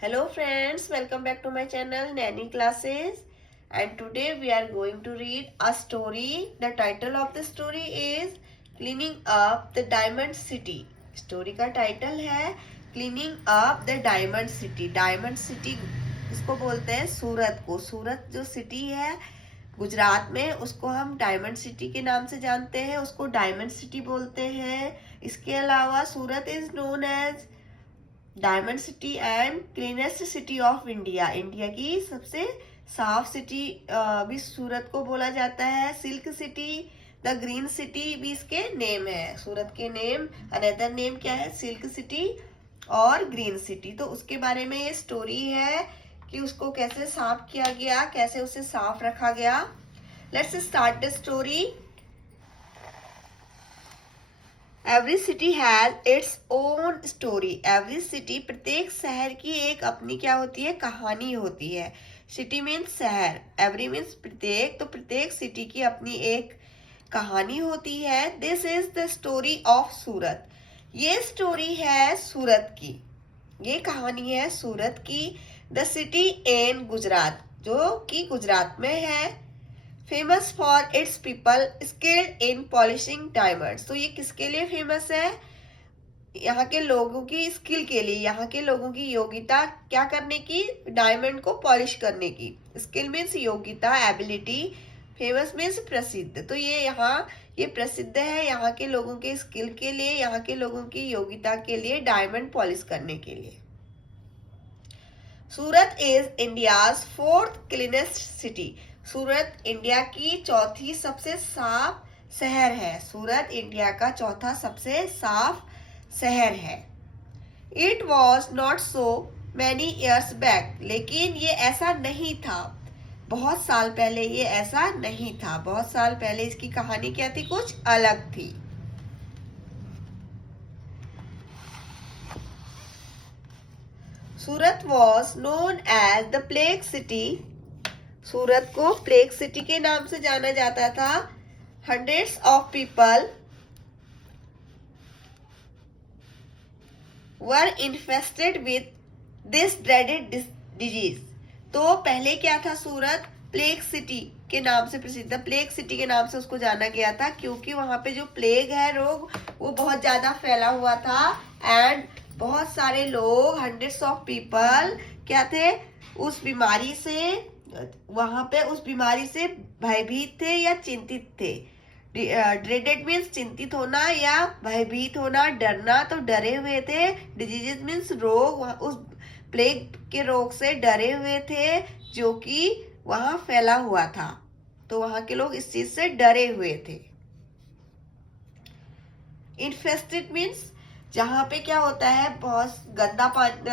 Hello friends, welcome back to my channel Nanny Classes, and today we are going to read a story. The title of the story is Cleaning Up the Diamond City. Story का title है Cleaning Up the Diamond City. Diamond City इसको बोलते हैं सूरत को. सूरत जो city है गुजरात में उसको हम डायमंड सिटी के नाम से जानते हैं, उसको डायमंड सिटी बोलते हैं. इसके अलावा Surat is known as diamond city and cleanest city of India. India की सबसे साफ सिटी भी सूरत को बोला जाता है. Silk city, the green city भी इसके नेम है. सूरत के नेम अनदर नेम क्या है? सिल्क सिटी और ग्रीन सिटी. तो उसके बारे में ये स्टोरी है कि उसको कैसे साफ किया गया, कैसे उसे साफ रखा गया. Let's start the story. Every city has its own story. Every city, प्रत्येक शहर की एक अपनी क्या होती है? कहानी होती है. सिटी मीन्स शहर, एवरी मीन्स प्रत्येक, तो प्रत्येक सिटी की अपनी एक कहानी होती है. This is the story of Surat. ये स्टोरी है सूरत की, ये कहानी है सूरत की. द सिटी इन गुजरात, जो कि गुजरात में है. Famous for its people skilled in polishing diamonds. तो ये किसके लिए फेमस है? यहाँ के लोगों की स्किल के लिए, यहाँ के लोगों की योग्यता क्या करने की? डायमंड को पॉलिश करने की. स्किल मीन्स योग्यता, एबिलिटी. फेमस मीन्स प्रसिद्ध. तो ये प्रसिद्ध है यहाँ के लोगों के स्किल के लिए, यहाँ के लोगों की योग्यता के लिए, डायमंड पॉलिश करने के लिए. Surat is India's fourth cleanest city. Surat India की चौथी सबसे साफ शहर है. सूरत इंडिया का चौथा सबसे साफ शहर है. It was not so many years back. लेकिन ये ऐसा नहीं था, बहुत साल पहले ये ऐसा नहीं था. बहुत साल पहले इसकी कहानी क्या थी? कुछ अलग थी. Surat was known as the plague city. Surat को प्लेग सिटी के नाम से जाना जाता था. Hundreds of people were infested with this dreaded disease. तो पहले क्या था? सूरत प्लेग सिटी के नाम से प्रसिद्ध, प्लेग सिटी के नाम से उसको जाना गया था क्योंकि वहां पे जो प्लेग है, रोग, वो बहुत ज्यादा फैला हुआ था. एंड बहुत सारे लोग, हंड्रेड्स ऑफ पीपल क्या थे? उस बीमारी से, वहां पे उस बीमारी से भयभीत थे या चिंतित थे. ड्रेडेड मीन्स चिंतित होना या भयभीत होना, डरना. तो डरे हुए थे. डिजीज मीन्स रोग, उस प्लेग के रोग से डरे हुए थे जो कि वहां फैला हुआ था. तो वहां के लोग इस चीज से डरे हुए थे. इन्फेस्टेड मीन्स जहां पे क्या होता है? बहुत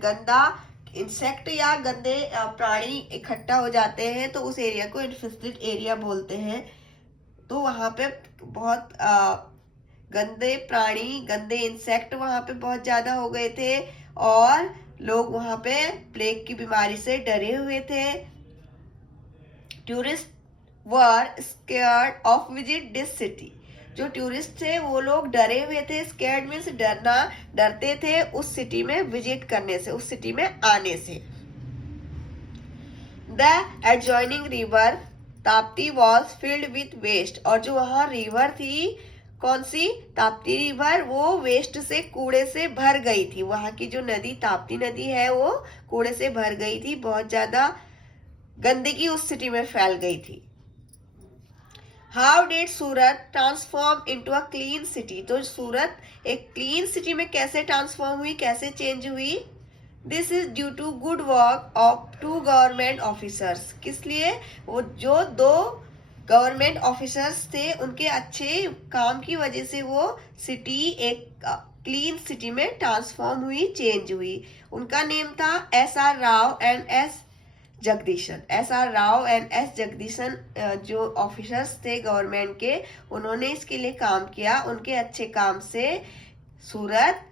गंदा इंसेक्ट या गंदे प्राणी इकट्ठा हो जाते हैं, तो उस एरिया को इन्फेस्टेड एरिया बोलते हैं. तो वहां पे बहुत गंदे प्राणी, गंदे इंसेक्ट वहां पे बहुत ज्यादा हो गए थे और लोग वहां पे प्लेग की बीमारी से डरे हुए थे. Tourist were scared of visit this city. जो टूरिस्ट थे वो लोग डरे हुए थे. स्केयर्ड मीन्स डरना, डरते थे उस सिटी में विजिट करने से, उस सिटी में आने से. The adjoining river Tapti was filled with waste. और जो वहां रिवर थी, कौन सी? ताप्ती रिवर, वो वेस्ट से, कूड़े से भर गई थी. वहां की जो नदी ताप्ती नदी है वो कूड़े से भर गई थी. बहुत ज्यादा गंदगी उस सिटी में फैल गई थी. How did Surat transform into a clean city. तो सूरत एक क्लीन सिटी में कैसे ट्रांसफॉर्म हुई, कैसे चेंज हुई? This is due to good work of 2 government officers. किस लिए? वो जो 2 गवर्नमेंट ऑफिसर्स थे, उनके अच्छे काम की वजह से वो सिटी एक क्लीन सिटी में ट्रांसफॉर्म हुई, चेंज हुई. उनका नेम था SR Rao and S Jagadeesan. SR Rao and S Jagadeesan जो ऑफिसर्स थे गवर्नमेंट के, उन्होंने इसके लिए काम किया. उनके अच्छे काम से सूरत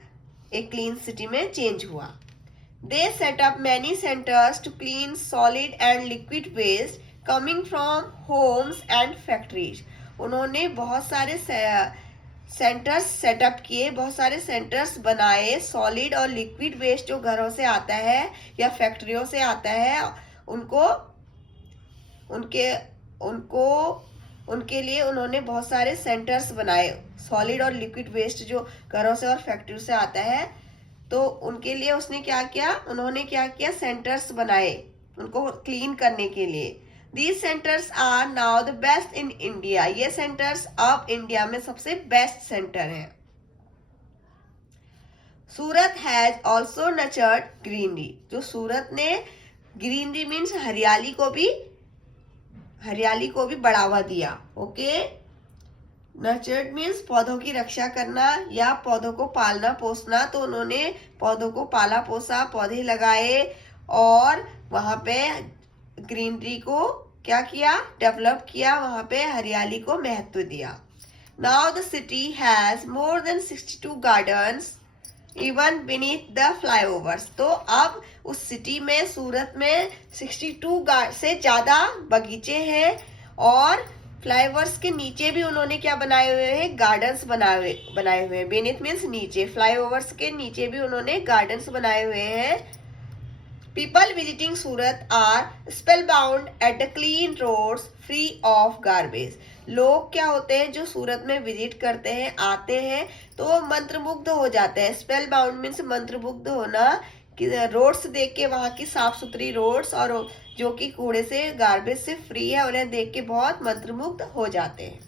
एक क्लीन सिटी में चेंज हुआ. They set up many centres to clean solid and liquid waste coming from homes and factories. उन्होंने बहुत सारे सेंटर्स सेटअप किए, बहुत सारे सेंटर्स बनाए। सॉलिड और लिक्विड वेस्ट जो घरों से आता है या फैक्ट्रियों से आता है उनको उनके उनको उनके लिए उन्होंने बहुत सारे सेंटर्स बनाए। सॉलिड और लिक्विड वेस्ट जो घरों से और फैक्ट्रियों से आता है तो उनके लिए उन्होंने क्या किया, सेंटर्स बनाए उनको क्लीन करने के लिए। These centers are now the best in India. ये सेंटर्स अब इंडिया में सबसे बेस्ट सेंटर है। सूरत हैज ऑल्सो नर्चर्ड ग्रीनरी। जो सूरत ने ग्रीनरी मीन्स हरियाली को भी बढ़ावा दिया। ओके, नर्चर्ड मीन्स पौधों की रक्षा करना या पौधों को पालना पोसना। तो उन्होंने पौधों को पाला पोसा, पौधे लगाए और वहां पे ग्रीनरी को क्या किया, डेवलप किया, वहां पे हरियाली को महत्व दिया। Now the city has more than 62 gardens even beneath the flyovers. तो अब उस सिटी में, सूरत में 62 से ज्यादा बगीचे हैं और फ्लाईओवर्स के नीचे भी उन्होंने क्या बनाए हुए हैं, गार्डन्स बनाए हुए हैं। बीनीथ मीन्स नीचे, फ्लाईओवर्स के नीचे भी उन्होंने गार्डन्स बनाए हुए हैं। People visiting Surat are spellbound at the clean roads free of garbage. लोग क्या होते हैं जो सूरत में विजिट करते हैं, आते हैं तो मंत्रमुग्ध हो जाते हैं। स्पेल बाउंड मीन्स मंत्रमुग्ध होना, कि रोड्स देख के, वहां की साफ सुथरी रोड्स और जो कि कूड़े से, गार्बेज से फ्री है, उन्हें देख के बहुत मंत्रमुग्ध हो जाते हैं।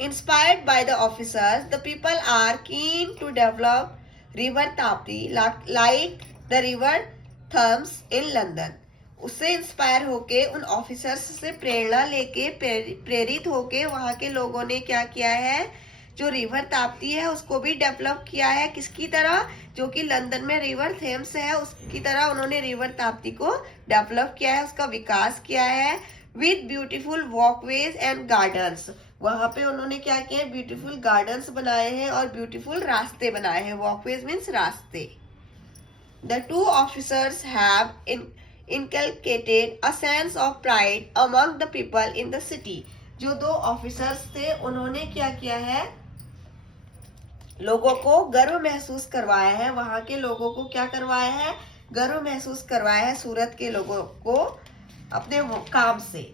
Inspired by the officers, the people are keen to develop river Tapti like the river Thames in London. उससे इंस्पायर होके, उन ऑफिसर्स से प्रेरणा लेके, प्रेरित होके वहां के लोगों ने क्या किया है, जो रिवर ताप्ती है उसको भी डेवलप किया है। किसकी तरह, जो कि लंदन में रिवर थेम्स है उसकी तरह उन्होंने रिवर ताप्ती को डेवलप किया है, उसका विकास किया है। With beautiful walkways and gardens, वहां पे उन्होंने क्या किया, ब्यूटीफुल गार्डन्स बनाए हैं और ब्यूटीफुल रास्ते बनाए हैं। वॉकवेज मीन्स रास्ते। The two officers have inculcated a sense of pride among the people in the city. जो दो ऑफिसर्स थे उन्होंने क्या किया है, लोगों को गर्व महसूस करवाया है। वहां के लोगों को क्या करवाया है, गर्व महसूस करवाया है सूरत के लोगों को अपने काम से।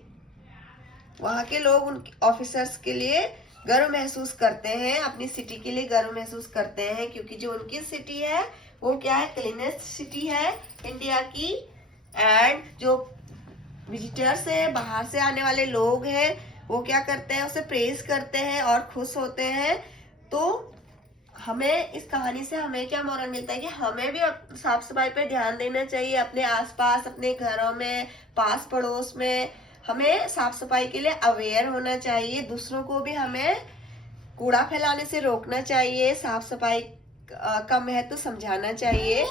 वहां के लोग उन ऑफिसर्स के लिए गर्व महसूस करते हैं, अपनी सिटी के लिए गर्व महसूस करते हैं, क्योंकि जो उनकी सिटी है वो क्या है, क्लीनेस्ट सिटी है इंडिया की। एंड जो विजिटर्स है, बाहर से आने वाले लोग हैं, वो क्या करते हैं, उसे प्रेज करते हैं और खुश होते हैं। तो हमें इस कहानी से हमें क्या मोरल मिलता है कि हमें भी साफ सफाई पे ध्यान देना चाहिए। अपने आसपास, अपने घरों में, पास पड़ोस में हमें साफ सफाई के लिए अवेयर होना चाहिए। दूसरों को भी हमें कूड़ा फैलाने से रोकना चाहिए, साफ सफाई का महत्व समझाना चाहिए।